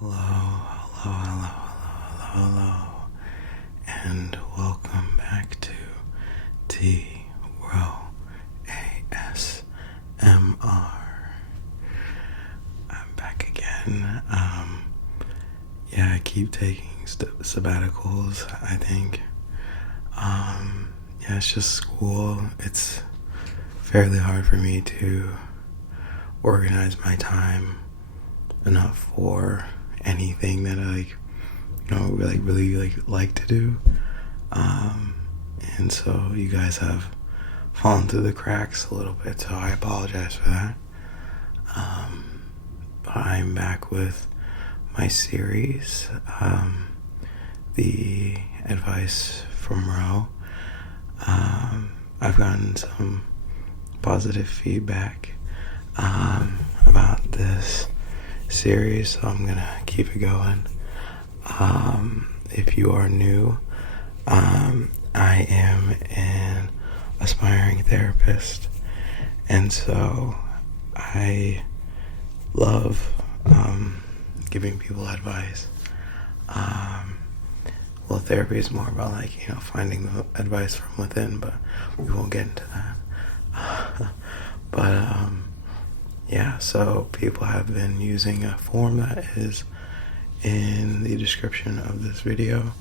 Hello, hello, hello, hello, hello, and welcome back to T Row ASMR. I'm back again. I keep taking sabbaticals, I think. It's just school. It's fairly hard for me to organize my time enough for anything that I really like to do. And so you guys have fallen through the cracks a little bit, so I apologize for that. But I'm back with my series, the advice from Ro. I've gotten some positive feedback about this series, so I'm gonna keep it going. If you are new, I am an aspiring therapist, and so I love giving people advice. Well, therapy is more about finding the advice from within, but we won't get into that. So people have been using a form that is in the description of this video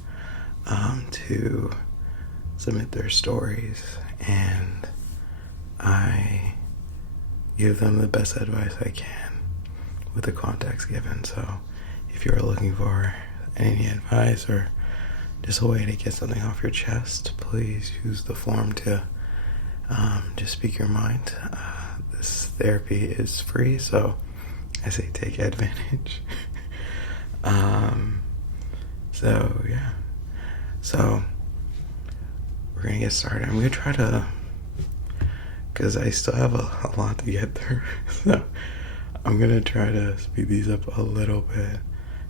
to submit their stories, and I give them the best advice I can with the context given. So if you're looking for any advice or just a way to get something off your chest, please use the form to just speak your mind. This therapy is free, so I say take advantage. So we're gonna get started. I'm gonna try to, because I still have a lot to get through, so I'm gonna try to speed these up a little bit,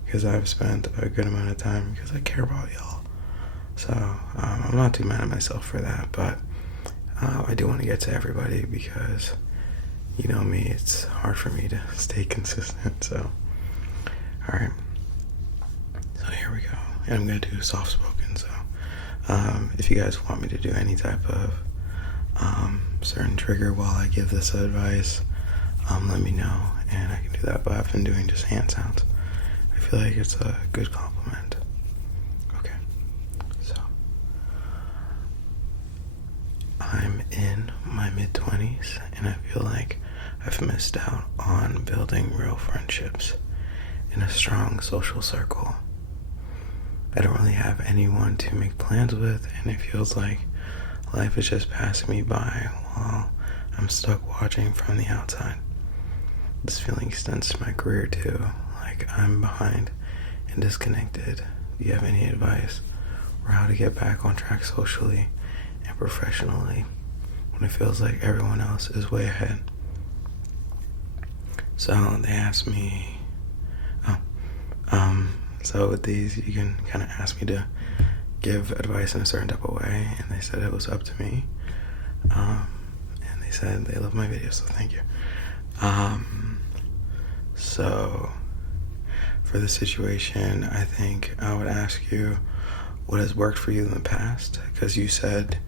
because I've spent a good amount of time, because I care about y'all. So I'm not too mad at myself for that, but I do want to get to everybody, because you know me, it's hard for me to stay consistent. So alright, so here we go, and I'm gonna do soft spoken. So if you guys want me to do any type of certain trigger while I give this advice, let me know and I can do that. But I've been doing just hand sounds. I feel like it's a good compliment. Okay, so I'm in my mid-20s and I feel like I've missed out on building real friendships in a strong social circle. I don't really have anyone to make plans with, and it feels like life is just passing me by while I'm stuck watching from the outside. This feeling extends to my career too, like I'm behind and disconnected. Do you have any advice for how to get back on track socially and professionally when it feels like everyone else is way ahead? So they asked me, so with these you can kind of ask me to give advice in a certain type of way, and they said it was up to me, and they said they love my videos, so thank you. So for this situation, I think I would ask you what has worked for you in the past, because you said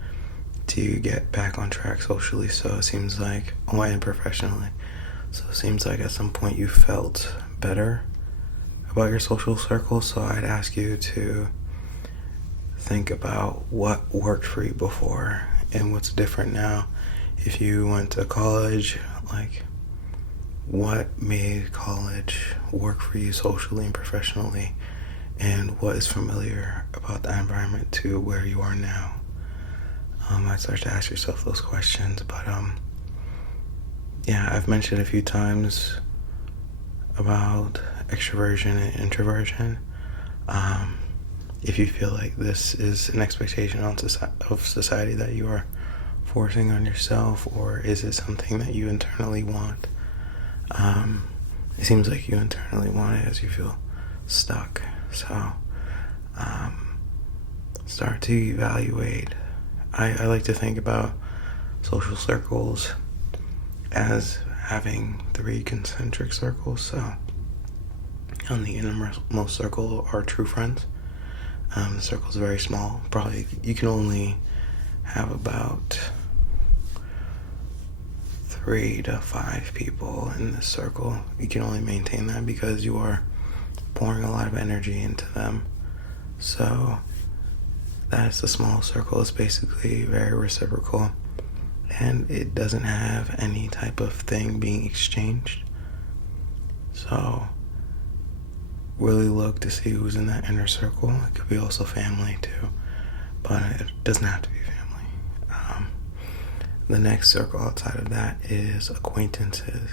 to get back on track socially, so it seems like, and professionally, so it seems like at some point you felt better about your social circle. So I'd ask you to think about what worked for you before and what's different now. If you went to college, like what made college work for you socially and professionally, and what is familiar about the environment to where you are now. I'd start to ask yourself those questions. But I've mentioned a few times about extroversion and introversion. If you feel like this is an expectation of society that you are forcing on yourself, or is it something that you internally want? It seems like you internally want it as you feel stuck. So start to evaluate. I like to think about social circles as having 3 concentric circles. So On the innermost circle are true friends. The circle is very small. Probably you can only have about 3 to 5 people in this circle. You can only maintain that because you are pouring a lot of energy into them. So that's a small circle. It's basically very reciprocal, and it doesn't have any type of thing being exchanged. So really look to see who's in that inner circle. It could be also family too, but it doesn't have to be family. The next circle outside of that is acquaintances,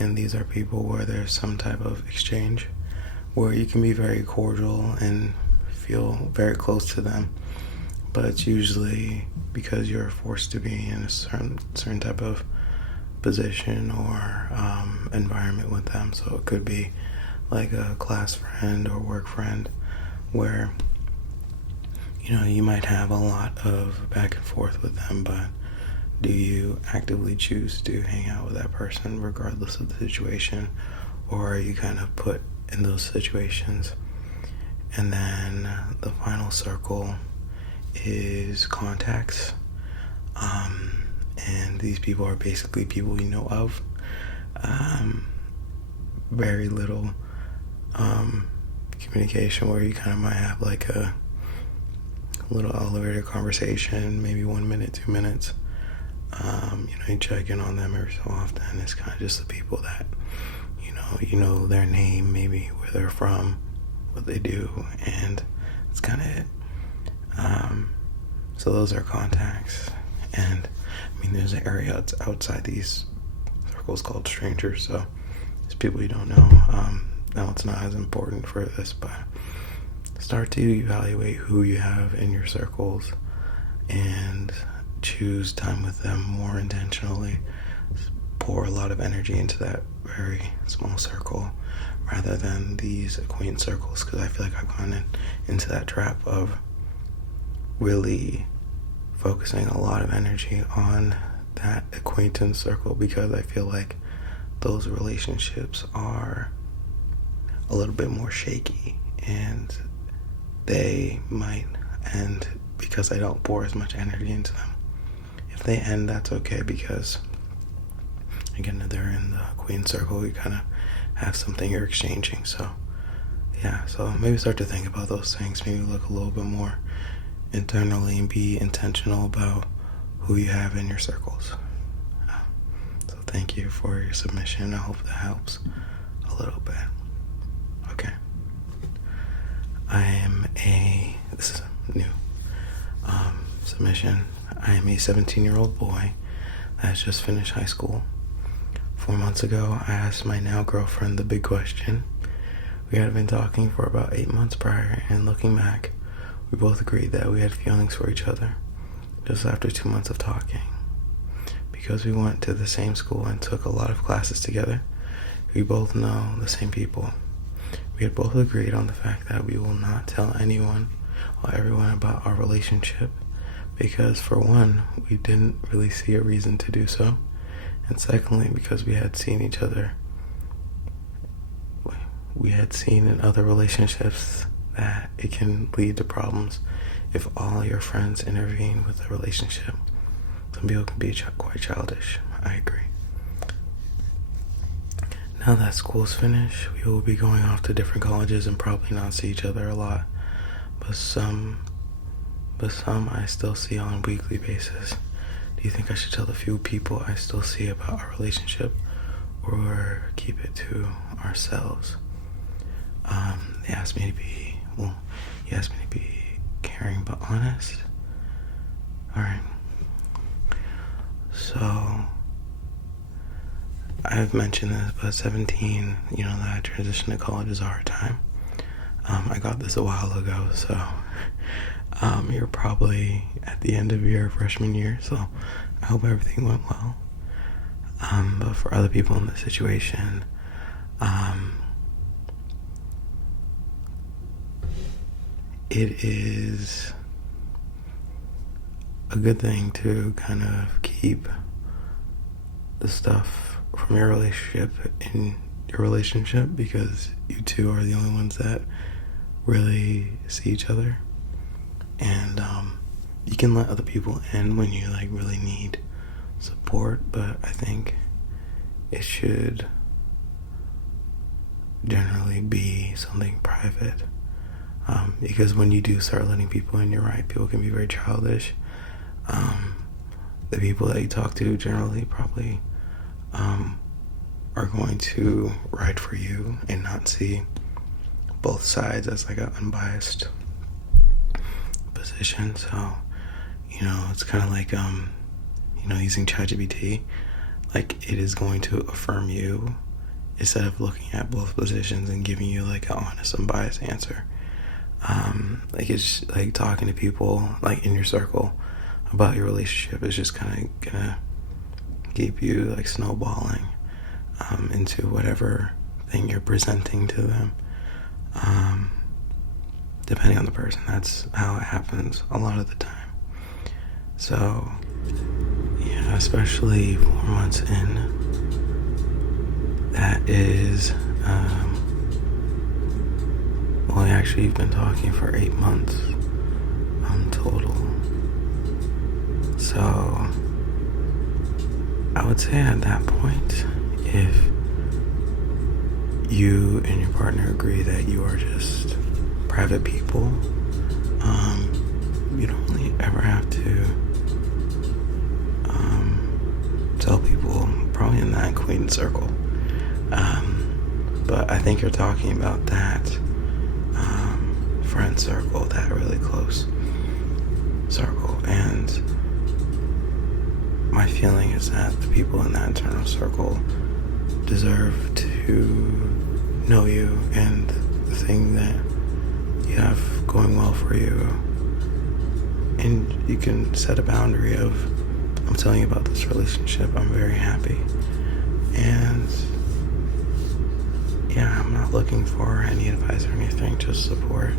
and these are people where there's some type of exchange where you can be very cordial and feel very close to them, but it's usually because you're forced to be in a certain type of position or environment with them. So it could be like a class friend or work friend where you might have a lot of back and forth with them, but do you actively choose to hang out with that person regardless of the situation, or are you kind of put in those situations? And then the final circle is contacts, and these people are basically people you know of. Very little communication, where you kind of might have like a little elevator conversation, maybe 1 minute, 2 minutes. You check in on them every so often. It's kind of just the people that you know their name, maybe where they're from, what they do, and that's kind of it. So those are contacts. And there's an area outside these circles called strangers, so it's people you don't know. Now it's not as important for this, but start to evaluate who you have in your circles and choose time with them more intentionally. Pour a lot of energy into that very small circle rather than these acquaintance circles, because I feel like I've gone into that trap of really focusing a lot of energy on that acquaintance circle, because I feel like those relationships are a little bit more shaky and they might end because I don't pour as much energy into them. If they end, that's okay, because again, they're in the queen circle. You kind of have something you're exchanging. So yeah, so maybe start to think about those things. Maybe look a little bit more internally and be intentional about who you have in your circles. So thank you for your submission. I hope that helps a little bit. Okay. This is a new submission. I am a 17-year-old boy that has just finished high school. 4 months ago, I asked my now girlfriend the big question. We had been talking for about 8 months prior, and looking back, we both agreed that we had feelings for each other just after 2 months of talking. Because we went to the same school and took a lot of classes together, we both know the same people. We had both agreed on the fact that we will not tell anyone or everyone about our relationship, because for one, we didn't really see a reason to do so, and secondly, because we had seen each other. We had seen in other relationships that it can lead to problems if all your friends intervene with the relationship. Some people can be quite childish. I agree. Now that school's finished, we will be going off to different colleges and probably not see each other a lot. But some I still see on a weekly basis. Do you think I should tell the few people I still see about our relationship, or keep it to ourselves? He asked me to be caring but honest. Alright. So, I've mentioned this, but 17, that transition to college is a hard time. I got this a while ago, so you're probably at the end of your freshman year, so I hope everything went well. But for other people in this situation, it is a good thing to kind of keep the stuff from your relationship in your relationship because you two are the only ones that really see each other. And you can let other people in when you like really need support, but I think it should generally be something private. Because when you do start letting people in, you're right, people can be very childish. The people that you talk to generally probably are going to ride for you and not see both sides as like an unbiased position. So, it's kind of like using ChatGPT. Like, it is going to affirm you instead of looking at both positions and giving you like an honest, unbiased answer. Like, it's like talking to people like in your circle about your relationship is just kind of gonna keep you like snowballing into whatever thing you're presenting to them. Depending on the person, that's how it happens a lot of the time. So yeah, especially 4 months in, that is well, actually you've been talking for 8 months total. So I would say at that point, if you and your partner agree that you are just private people, you don't really ever have to tell people, probably in that acquaintance circle. But I think you're talking about that friend circle, that really close circle. And my feeling is that the people in that internal circle deserve to know you and the thing that you have going well for you. And you can set a boundary of, I'm telling you about this relationship, I'm very happy. And yeah, I'm not looking for any advice or anything, just support.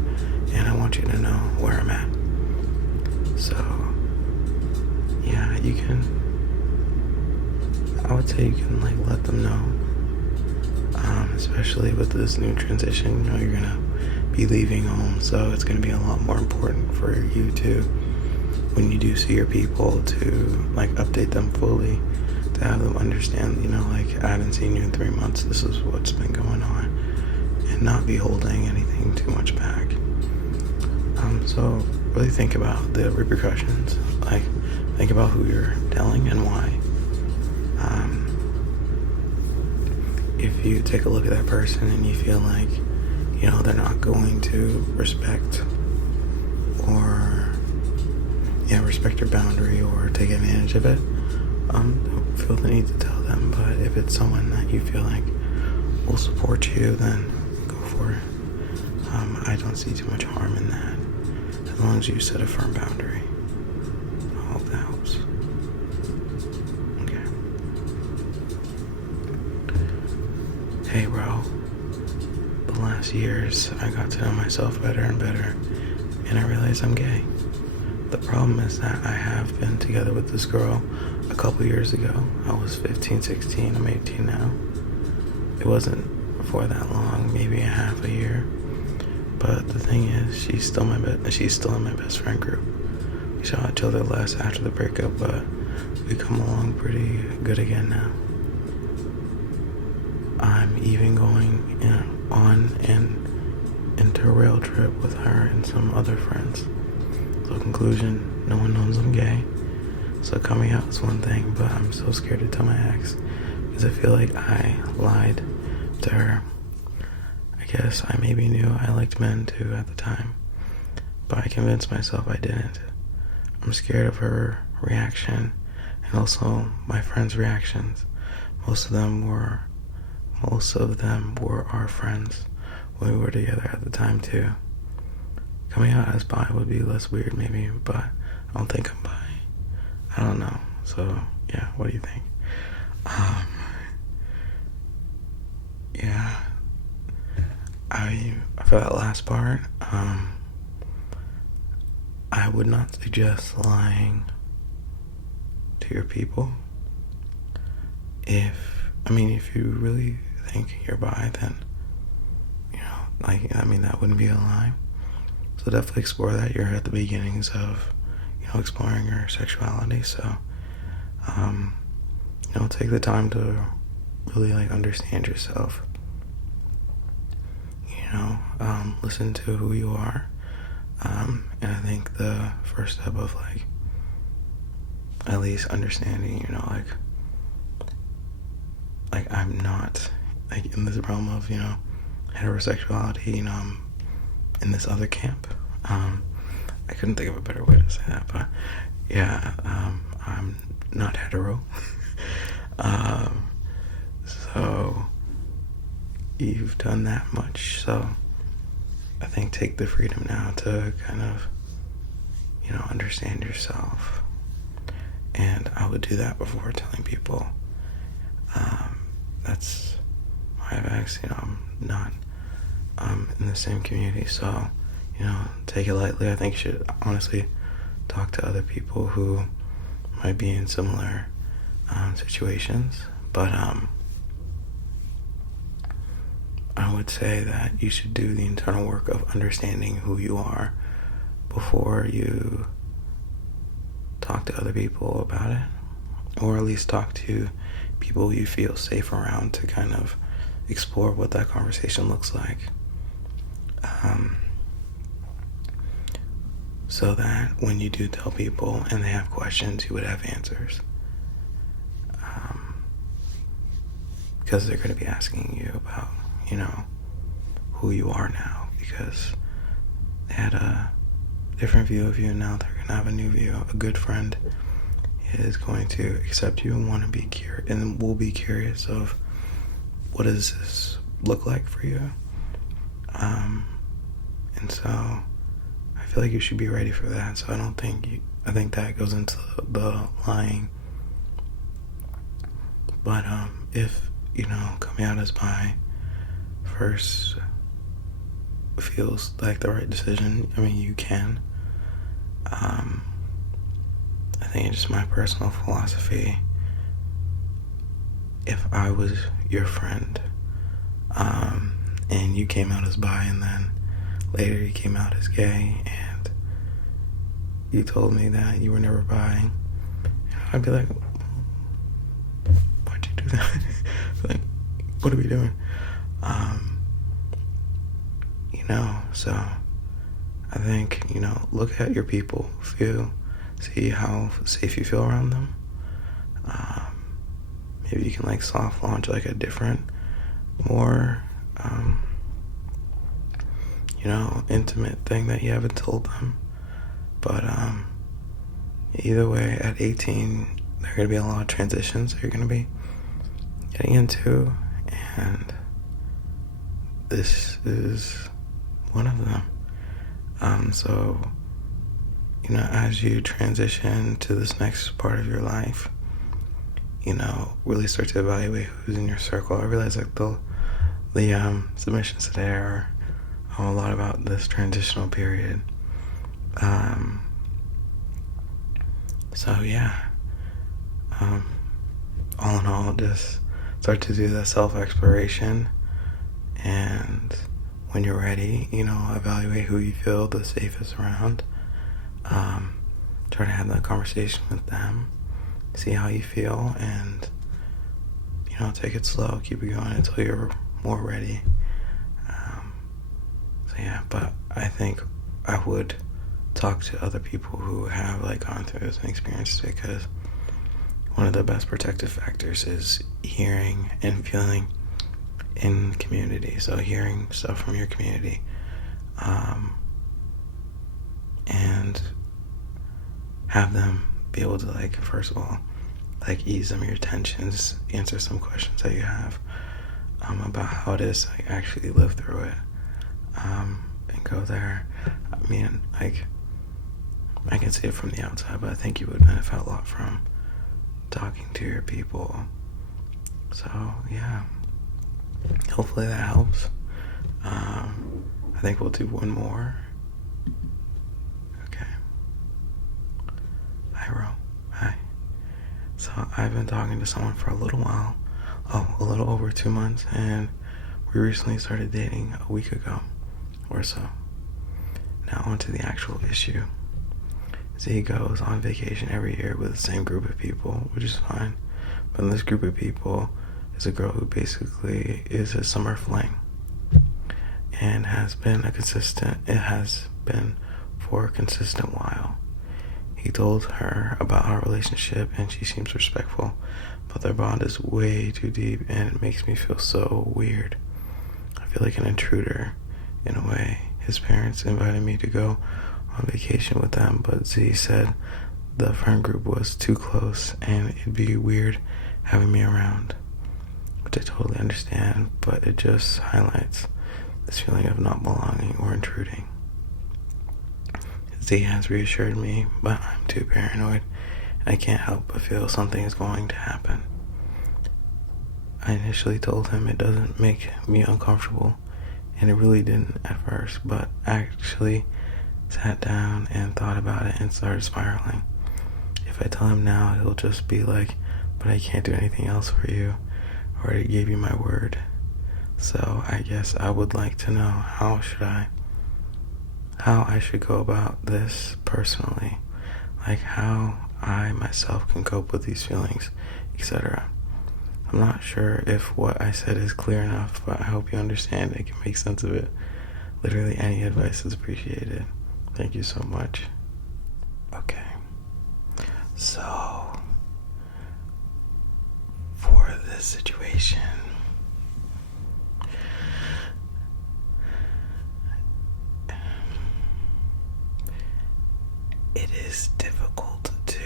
And I want you to know where I'm at. So yeah, you can, I would say you can like let them know. Especially with this new transition, you're gonna be leaving home, so it's gonna be a lot more important for you to, when you do see your people, to like update them fully, to have them understand, like, I haven't seen you in 3 months, this is what's been going on, and not be holding anything too much back. So really think about the repercussions, like think about who you're telling and why. If you take a look at that person and you feel like, they're not going to respect your boundary or take advantage of it, don't feel the need to tell them. But if it's someone that you feel like will support you, then go for it. I don't see too much harm in that, as long as you set a firm boundary. I hope that helps. Okay. Hey, bro. The last years, I got to know myself better and better, and I realized I'm gay. The problem is that I have been together with this girl a couple years ago. I was 15, 16, I'm 18 now. It wasn't for that long, maybe a half a year. But the thing is, she's still in my best friend group. We saw each other less after the breakup, but we come along pretty good again now. I'm even going on an interrail trip with her and some other friends. So conclusion, no one knows I'm gay. So coming out is one thing, but I'm so scared to tell my ex because I feel like I lied to her. I guess I maybe knew I liked men too at the time, but I convinced myself I didn't. I'm scared of her reaction and also my friends' reactions. Most of them were our friends when we were together at the time too. Coming out as bi would be less weird maybe, but I don't think I'm bi. I don't know. So yeah, what do you think? Yeah. For that last part, I would not suggest lying to your people. If you really think you're bi, then, that wouldn't be a lie. So definitely explore that. You're at the beginnings of, exploring your sexuality. So, take the time to really understand yourself. Listen to who you are. And I think the first step of at least understanding, I'm not in this realm of, heterosexuality, I'm in this other camp. I couldn't think of a better way to say that, but yeah, I'm not hetero. So you've done that much, so I think take the freedom now to kind of, understand yourself. And I would do that before telling people. That's my advice. I'm not in the same community, so take it lightly. I think you should honestly talk to other people who might be in similar situations, but I would say that you should do the internal work of understanding who you are before you talk to other people about it, or at least talk to people you feel safe around to kind of explore what that conversation looks like. So that when you do tell people and they have questions, you would have answers. Because they're going to be asking you about, who you are now, because they had a different view of you, and now they're going to have a new view. A good friend is going to accept you and want to be curious, and will be curious of what does this look like for you. And so I feel like you should be ready for that. So I think that goes into the lying. But if coming out as bi first feels like the right decision, you can. I think it's just my personal philosophy. If I was your friend, and you came out as bi, and then later you came out as gay, and you told me that you were never bi, I'd be like, why'd you do that? Like, what are we doing? So I think, look at your people, see how safe you feel around them. Maybe you can soft launch a different, more, intimate thing that you haven't told them. But either way, at 18, there are going to be a lot of transitions that you're going to be getting into, and this is one of them. So, as you transition to this next part of your life, really start to evaluate who's in your circle. I realize the submissions today are a lot about this transitional period. So yeah, all in all, just start to do that self-exploration, and when you're ready, evaluate who you feel the safest around. Try to have that conversation with them, see how you feel, and take it slow, keep it going until you're more ready. So yeah, but I think I would talk to other people who have gone through this and experienced it, because one of the best protective factors is hearing and feeling in community. So hearing stuff from your community, and have them be able to first of all ease some of your tensions, answer some questions that you have about how it is to actually live through it, and go there. I can see it from the outside, but I think you would benefit a lot from talking to your people. So yeah, hopefully that helps. I think we'll do one more. Okay. Hi, Ro. Hi. So I've been talking to someone for a little while. a little over 2 months, and we recently started dating a week ago or so. Now on to the actual issue. Z goes on vacation every year with the same group of people, which is fine. But in this group of people is a girl who basically is his summer fling, and has been for a consistent while. He told her about our relationship, and she seems respectful, but their bond is way too deep, and it makes me feel so weird. I feel like an intruder, in a way. His parents invited me to go on vacation with them, but Z said the friend group was too close, and it'd be weird having me around, which I totally understand, but it just highlights this feeling of not belonging or intruding. Z has reassured me, but I'm too paranoid, and I can't help but feel something is going to happen. I initially told him it doesn't make me uncomfortable, and it really didn't at first, but actually sat down and thought about it and started spiraling. If I tell him now, he'll just be like, but I can't do anything else for you. I already gave you my word. So I guess I would like to know how I should go about this personally, like how I myself can cope with these feelings, etc. I'm not sure if what I said is clear enough, but I hope you understand and can make sense of it. Literally any advice is appreciated. Thank you so much. Okay. So, for this situation, it is difficult to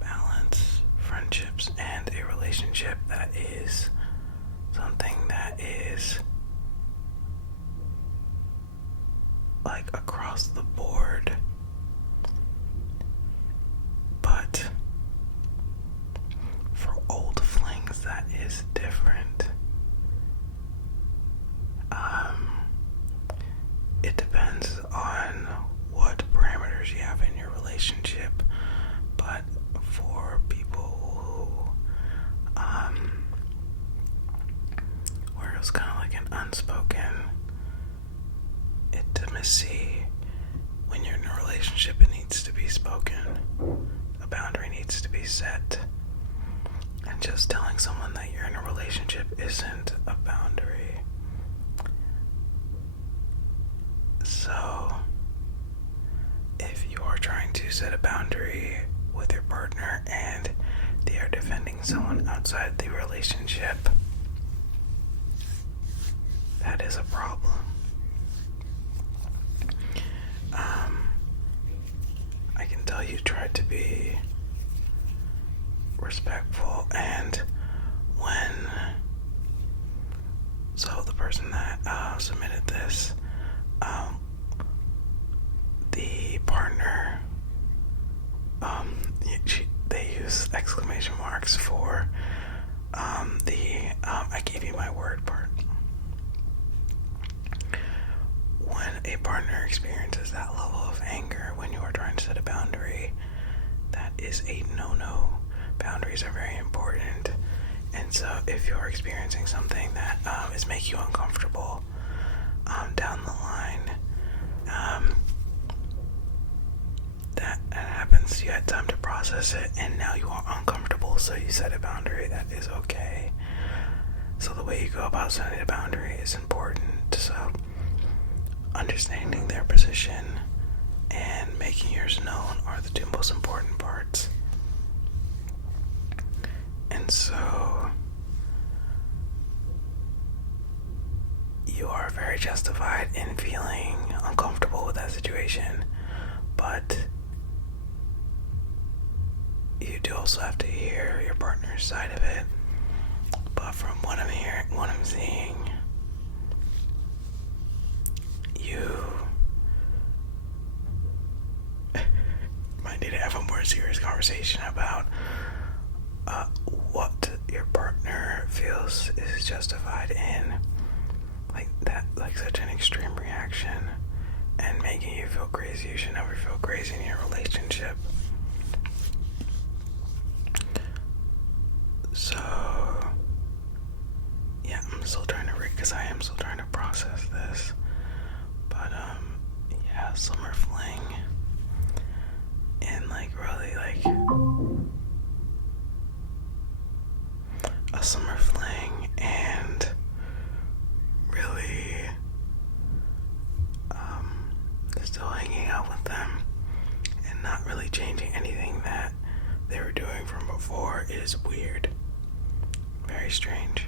balance friendships and a relationship that is something that is like across the board. But for old flings, that is different. It depends on what parameters you have in your relationship, but for people who where it was kind of like an unspoken intimacy, when you're in a relationship, it needs to be spoken. A boundary needs to be set, and just telling someone that you're in a relationship isn't a boundary. So, if you are trying to set a boundary with your partner and they are defending someone outside the relationship, that is a problem. I can tell you tried to be respectful, and so the person that submitted this, the partner, they use exclamation marks for I gave you my word part. When a partner experiences that level of anger when you are trying to set a boundary, that is a no-no. Boundaries are very important, and so if you're experiencing something that is making you uncomfortable down the line, that happens. You had time to process it, and now you are uncomfortable, so you set a boundary. That is okay. So the way you go about setting a boundary is important. So understanding their position and making yours known are the two most important parts. And so you are very justified in feeling uncomfortable with that situation, but you do also have to hear your partner's side of it. But from what I'm seeing, you might need to have a more serious conversation about what your partner feels is justified in, like that, like such an extreme reaction and making you feel crazy. You should never feel crazy in your relationship. So yeah, I'm still trying to read because I am still trying to process this. But yeah, summer fling. And like really like a summer fling and really still hanging out with them and not really changing anything that they were doing from before is weird. Very strange.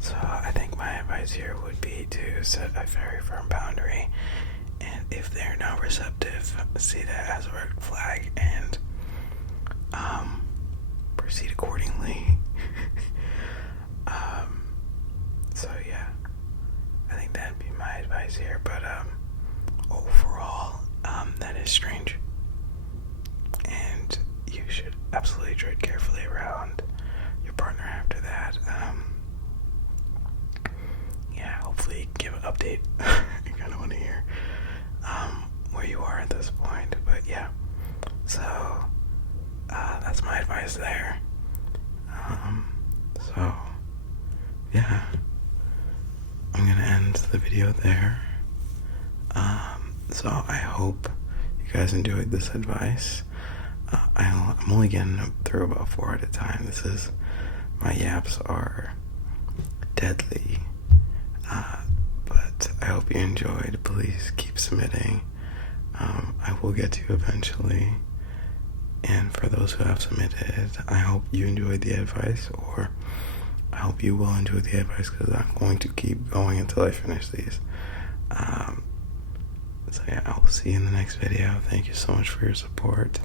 So I think my advice here would be to set a very firm boundary, and if they're not receptive, see that as a red flag and proceed accordingly. So yeah, I think that'd be my advice here, but overall, that is strange, and you should absolutely tread carefully around your partner after that. Yeah, hopefully give an update. I kind of want to hear where you are at this point, but yeah, so that's my advice there. So yeah, I'm gonna end the video there. So I hope you guys enjoyed this advice. I'm only getting through about 4 at a time. My yaps are deadly. But I hope you enjoyed. Please keep submitting. I will get to you eventually. And for those who have submitted, I hope you enjoyed the advice, or I hope you will enjoy the advice, because I'm going to keep going until I finish these. So yeah, I will see you in the next video. Thank you so much for your support.